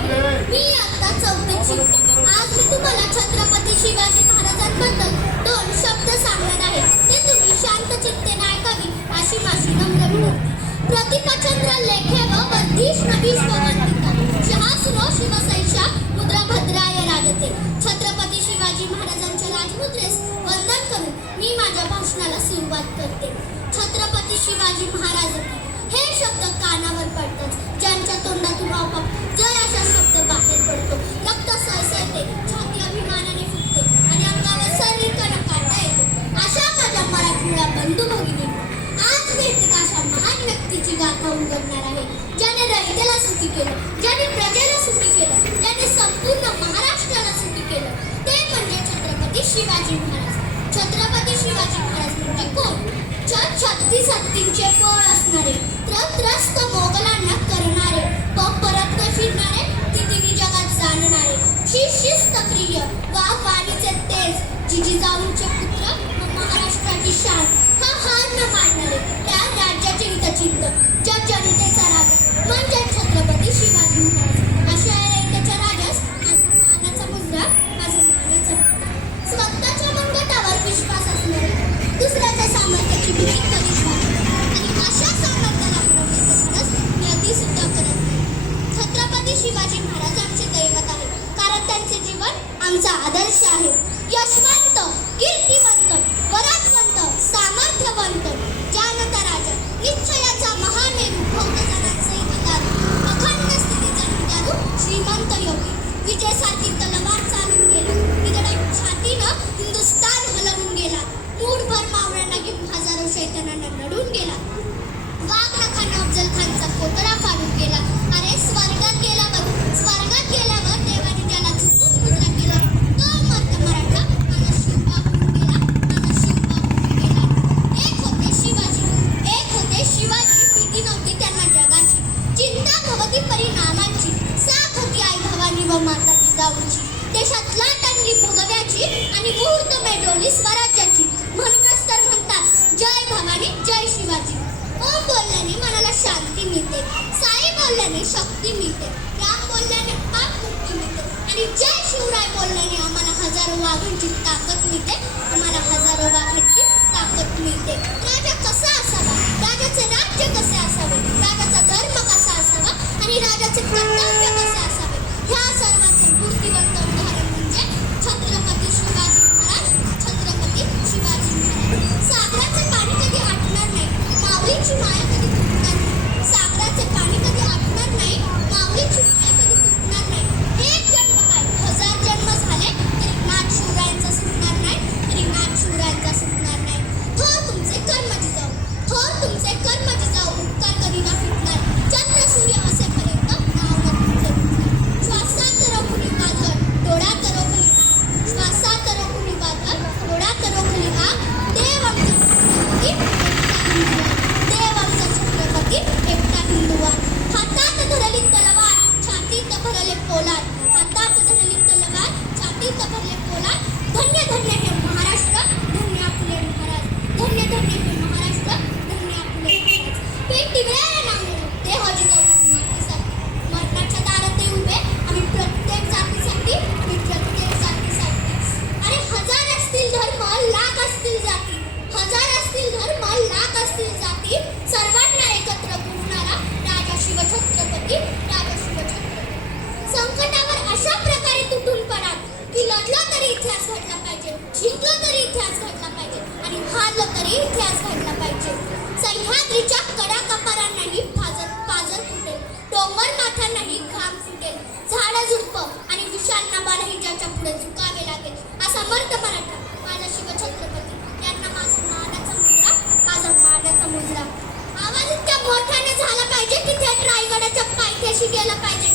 मी आता चौथीची. आज मी तुम्हाला छत्रपती शिवाजी महाराजांबद्दल 2 शब्द सांगणार आहे. ते तुम्ही शांत चित्तेने ऐकावी अशी माझी नम्र विनंती. प्रतिपचंद्र लेखे व वर्धिष् नभीष् भवन्तिका शहासुरो शिवसैषा मुद्रा भद्राय राजते. छत्रपती शिवाजी महाराजांच्या राजमुद्रेस वंदन करून मी माझ्या भाषणाला सुरुवात करते. छत्रपती शिवाजी महाराज हे शब्द कानावर पडतात. ज्यांच्या तोंडातून आपोआप जय असा शब्द बाहेर पडतो. रक्त सळसळते, छाती अभिमानाने फुटते आणि अंगावर सर्वीकडे काटा येतो. अशा माझ्या मराठीला बंधू भगिनी, आज मी अशा महान व्यक्तीची गाथा उलगडणार आहे, ज्याने रयतेला सुखी केलं, ज्याने प्रजेला सुखी केलं, ज्याने संपूर्ण महाराष्ट्राला सुखी केलं. ते म्हणजे छत्रपती शिवाजी महाराज. छत्रपती शिवाजी महाराज म्हणजे कोण? 36 हत्तींचे बळ असणारे, त्रस्त मोगलांना करणारे, परत न फिरणारे, तिन्ही जगात जाणणारे, शिस्तप्रिय, वाणीचे तेज, जिजाऊंचे पुत्र व महाराष्ट्राची शान, हा हार न मानणारे, त्या राज्याचे हितचिंतक, ज्या जनतेचा राजा म्हणजे छत्रपती शिवाजी महाराज. अशा रयतेच्या राजास माझा मानाचा मुजरा, माझा मानाचा स्वतःच्या मनगटावर विश्वास असणारे, दुसऱ्याच्या सामर्थ्याची भीती कधीच वाटत आणि अशा सामर्थ्याला प्रवेश मी अति सुद्धा करत नाही. छत्रपती शिवाजी महाराज आमचे दैवत आहे, कारण त्यांचे जीवन आमचा आदर्श आहे. यशवंत, कीर्तिवंत, पराक्रमवंत, सामर्थ्यवंत, जानता राजा, निश्चयाचा महामेरू, भक्तजनांचे हितदारू, अखंड स्थितीचा हितदारू, श्रीमंत योगी, विजयसारखी तलवार चालून गेला, निधडक छातीनं हिंदुस्थान हलवून गेला, मूठभर मावळ्यांना घेऊन हजारो शैतानांना नडून गेला, वाघ नखानं अफजल खानचा कोटरा फाडून गेला. अरे स्वर्गात गेल्यावर देवाने त्याला चुकून मुजरा केला. तो मर्द मराठा माझा शिवबा होऊन गेला, माझा शिवबा होऊन गेला. एक होते शिवाजी, भीती नव्हती त्यांना जगाची, चिंता भवती परिणामांची, साथ होती आई भवानी व माता जिजाऊंची, देशात लाट आणली भगव्याची आणि मुहूर्त मेढवली स्वराज्याची. म्हणूनच तर म्हणतात जय भवानी जय शिवाजी. ओम बोलल्याने मनाला शांती मिळते, साई बोलल्याने शक्ती मिळते, राम बोलल्याने पाप मुक्ती मिळते आणि जय शिवराय बोलल्याने आम्हाला हजारो वाघांची ताकद मिळते, आम्हाला हजारो वाघांची ताकद मिळते. राजा कसा असावा, राजाचे राज्य कसे असावे, राजाचा धर्म कसा असावा आणि राजाचे कर्तव्य कसे असावे, ह्या सर्वांचे मूर्तिवंत उदाहरण म्हणजे छत्रपती शिवाजी महाराज. छत्रपती शिवाजी महाराज. सागराचे पाणी कधी आटणार नाही, माऊलीची माया कधी तुटणार नाही. सागराचे पाणी कधी आटणार नाही, माऊलीची माया कधी तुटणार नाही. एक जन्म काय, 1000 जन्म झाले तरी नाथ शिवरायांचा सुटणार नाही, तरी नाथ शिवरायांचा सुटणार नाही. थोर तुमचे कर्म जिजाऊ, थोर तुमचे कर्म जिजाऊ, उपकार कधी ना फिटणार. चंद्र सूर्य असेपर्यंत नाव न तुमचे. श्वासात रघुनी वादळ, डोळ्यात रघुनी आग, श्वासात रघुनी वादळ, डोळ्यात रघुनी आग. देव आमचा छत्रपती एकटा हिंदुवा. हातात धरली तलवार, छातीत भरले पोलाद, हातात धरली तलवार, छातीत भरले पोलाद. धन्य धन्य हे महाराष्ट्र, धन्य आपले महाराज, धन्य धन्य हे महाराष्ट्र, धन्य आपले महाराज. पेटी वेळ नांगरून ते हजी जाऊ मातीसाठी, मरणाच्या दारात ते उभे आम्ही प्रत्येक जातीसाठी, आम्ही प्रत्येक जातीसाठी. अरे 1000 असतील धर्म, लाख असतील जाती, 1000 असतील धर्म, लाख असतील जाती, सर्वांना एकत्र गुंफणारा राजा शिवछत्रपती, राजा शिवछत्रपती. संकटावर अशा प्रकारे तुटून पडा की लढलं तरी इतिहास घडला पाहिजे, जिंकलं तरी इतिहास घडला पाहिजे आणि हारलं तरी इतिहास घडला पाहिजे. सह्याद्रीच्या कडा कपारांनाही पाजर फुटेल, डोंगर माथ्यांनाही घाम फुटेल, झाडं झुडपं आणि विशाल नाबालाही ज्याच्या पुढे झुकावे लागेल असा मर्द मराठा माझा शिवछत्रपती. यांना माझा मानाचा मुजरा, माझा मानाचा मुजरा. आवाज इतक्या मोठ्याने झाला पाहिजे की थेट रायगडाच्या पायथ्याशी गेला पाहिजे.